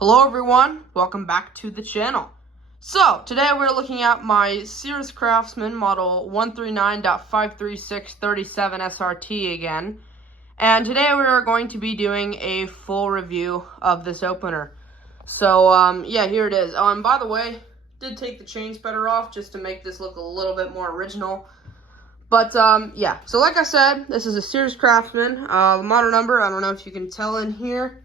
Hello everyone, welcome back to the channel. So, today we're looking at my Sears Craftsman model 139.53637SRT again. And today we are going to be doing a full review of this opener. So, yeah, here it is. Oh, and by the way, did take the chain spreader off just to make this look a little bit more original. But, yeah, so like I said, this is a Sears Craftsman. The model number, I don't know if you can tell in here,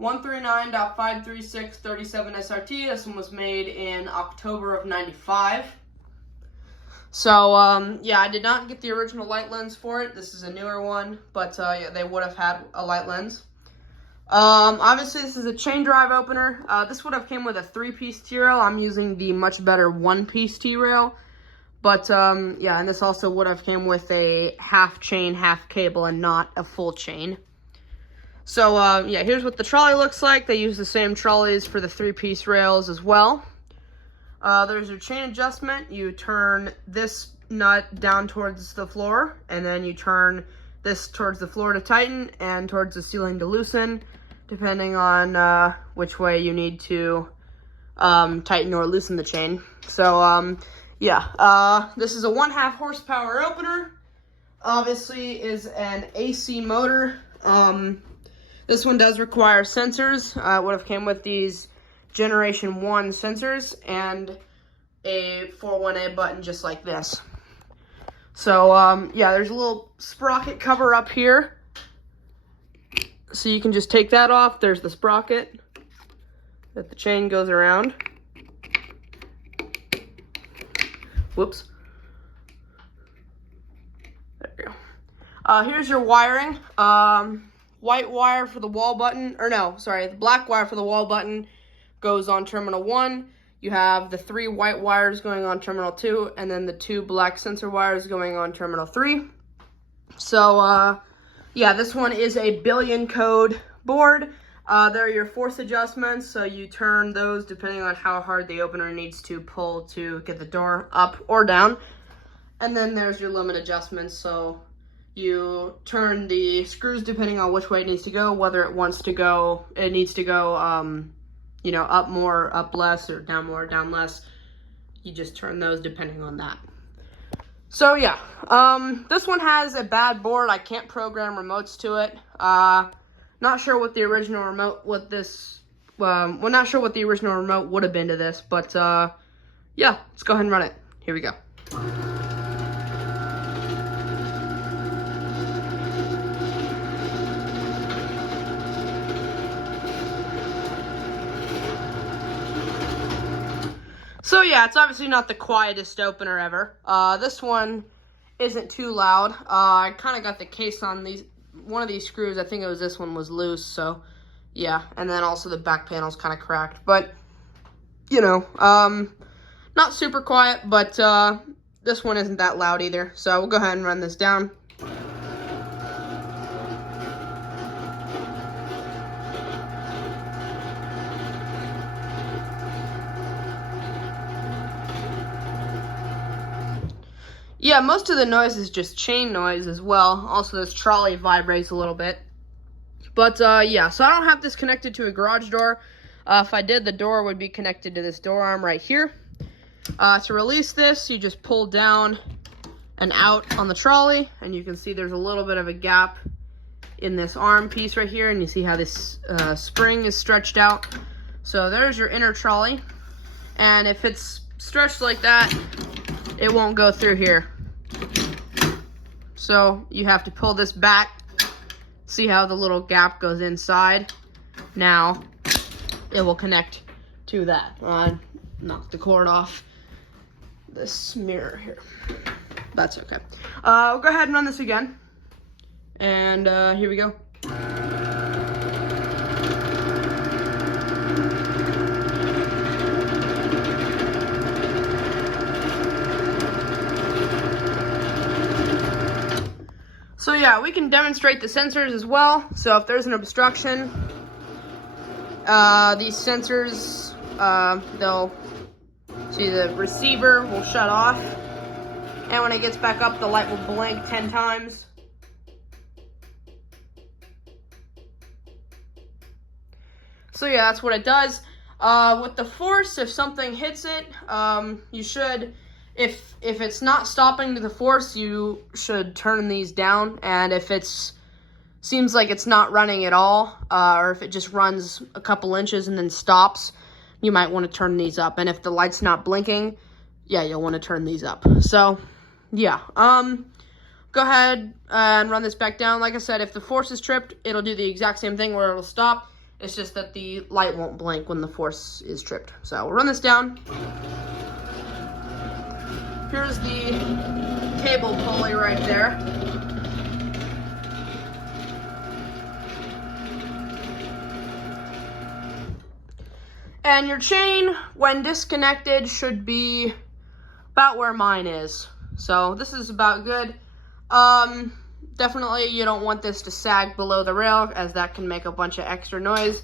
139.53637SRT. This one was made in October of '95. So, yeah, I did not get the original light lens for it. This is a newer one, but yeah, they would have had a light lens. Obviously, this is a chain drive opener. This would have came with a 3-piece T-rail. I'm using the much better 1-piece T-rail. But, yeah, and this also would have came with a half chain, half cable, and not a full chain. So, yeah, here's what the trolley looks like. They use the same trolleys for the 3-piece rails as well. There's your chain adjustment. You turn this nut down towards the floor, and then you turn this towards the floor to tighten and towards the ceiling to loosen, depending on which way you need to tighten or loosen the chain. So, yeah, this is a 1/2 horsepower opener. Obviously is an AC motor. This one does require sensors. It would have came with these Generation 1 sensors and a 4-1A button just like this. So, yeah, there's a little sprocket cover up here. So you can just take that off. There's the sprocket that the chain goes around. Whoops. There we go. Here's your wiring. White wire for the wall button, or no, sorry, the black wire for the wall button goes on terminal 1. You have the 3 white wires going on terminal 2, and then the 2 black sensor wires going on terminal 3. So, yeah, this one is a billion code board. There are your force adjustments, so you turn those depending on how hard the opener needs to pull to get the door up or down. And then there's your limit adjustments, so you turn the screws depending on which way it needs to go, whether it needs to go, you know, up more, up less, or down more, down less. You just turn those depending on that. So yeah, this one has a bad board. I can't program remotes to it. Not sure what the original remote with this, well, not sure what the original remote would have been to this, but yeah, let's go ahead and run it. Here we go. So yeah, it's obviously not the quietest opener ever. This one isn't too loud. I kind of got the case on one of these screws. I think it was this one was loose, so yeah. And then also the back panel's kind of cracked. But, you know, not super quiet, but this one isn't that loud either. So we'll go ahead and run this down. Yeah, most of the noise is just chain noise as well. Also, this trolley vibrates a little bit. But, yeah, so I don't have this connected to a garage door. If I did, the door would be connected to this door arm right here. To release this, you just pull down and out on the trolley. And you can see there's a little bit of a gap in this arm piece right here. And you see how this spring is stretched out. So there's your inner trolley. And if it's stretched like that, it won't go through here. So you have to pull this back. See how the little gap goes inside? Now it will connect to that. Knock the cord off this mirror here. That's okay. We'll go ahead and run this again. And here we go. So yeah, we can demonstrate the sensors as well. So if there's an obstruction, these sensors, they'll see the receiver will shut off. And when it gets back up, the light will blink 10 times. So yeah, that's what it does. With the force, if something hits it, you should, if it's not stopping to the force, you should turn these down. And if it's seems like it's not running at all, or if it just runs a couple inches and then stops, you might want to turn these up. And if the light's not blinking, yeah, you'll want to turn these up. So yeah, go ahead and run this back down. Like I said, if the force is tripped, it'll do the exact same thing where it'll stop. It's just that the light won't blink when the force is tripped. So we'll run this down. Here's the cable pulley right there. And your chain, when disconnected, should be about where mine is. So this is about good. Definitely you don't want this to sag below the rail, as that can make a bunch of extra noise.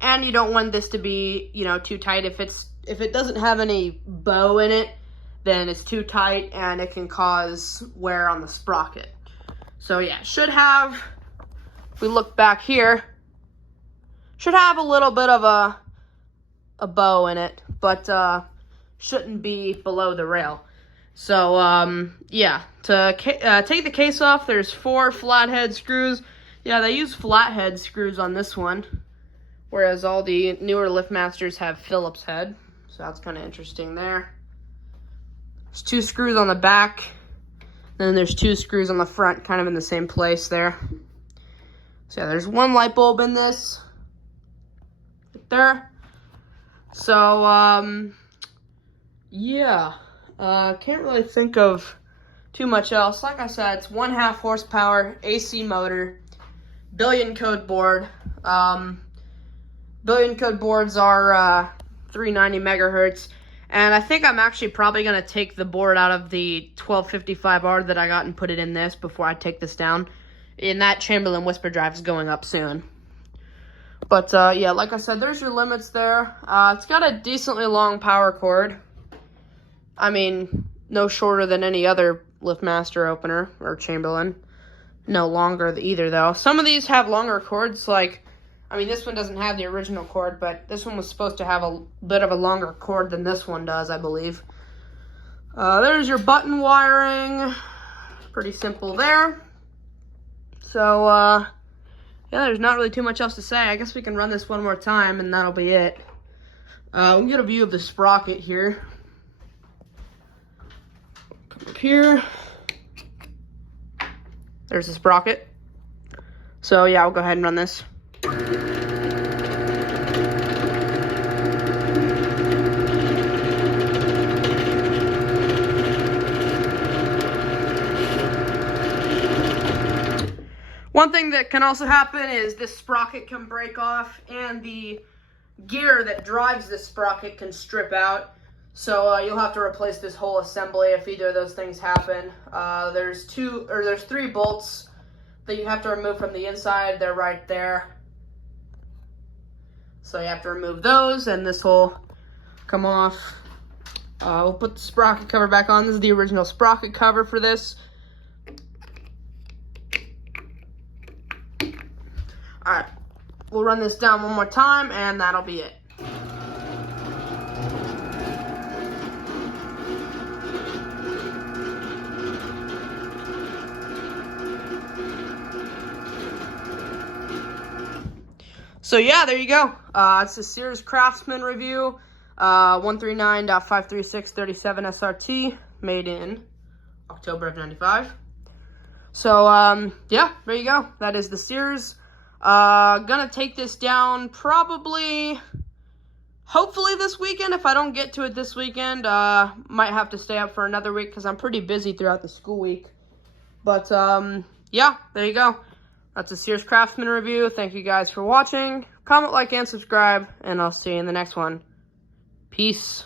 And you don't want this to be, you know, too tight. If it doesn't have any bow in it, then it's too tight and it can cause wear on the sprocket. So yeah, should have, if we look back here, should have a little bit of a bow in it, but shouldn't be below the rail. So yeah, to take the case off, there's 4 flathead screws. Yeah, they use flathead screws on this one, whereas all the newer LiftMasters have Phillips head. So that's kind of interesting there. There's 2 screws on the back, then there's 2 screws on the front, kind of in the same place there. So yeah, there's 1 light bulb in this, right there. So, yeah, can't really think of too much else. Like I said, it's 1/2 horsepower, AC motor, billion code board. Billion code boards are 390 megahertz. And I think I'm actually probably going to take the board out of the 1255R that I got and put it in this before I take this down. And that Chamberlain Whisper Drive is going up soon. But, yeah, like I said, there's your limits there. It's got a decently long power cord. I mean, no shorter than any other LiftMaster opener or Chamberlain. No longer either, though. Some of these have longer cords, like, I mean, this one doesn't have the original cord, but this one was supposed to have a bit of a longer cord than this one does, I believe. There's your button wiring. Pretty simple there. So, yeah, there's not really too much else to say. I guess we can run this one more time, and that'll be it. We'll get a view of the sprocket here. Come up here. There's the sprocket. So, yeah, I'll go ahead and run this. One thing that can also happen is this sprocket can break off and the gear that drives this sprocket can strip out. So you'll have to replace this whole assembly if either of those things happen. There's 3 bolts that you have to remove from the inside. They're right there. So you have to remove those and this will come off. We'll put the sprocket cover back on. This is the original sprocket cover for this. Alright, we'll run this down one more time, and that'll be it. So yeah, there you go. It's the Sears Craftsman review, 139.53637SRT, made in October of '95. So yeah, there you go. That is the Sears. Gonna take this down probably, hopefully this weekend. If I don't get to it this weekend, might have to stay up for another week because I'm pretty busy throughout the school week. But, yeah, there you go. That's a Sears Craftsman review. Thank you guys for watching. Comment, like, and subscribe, and I'll see you in the next one. Peace.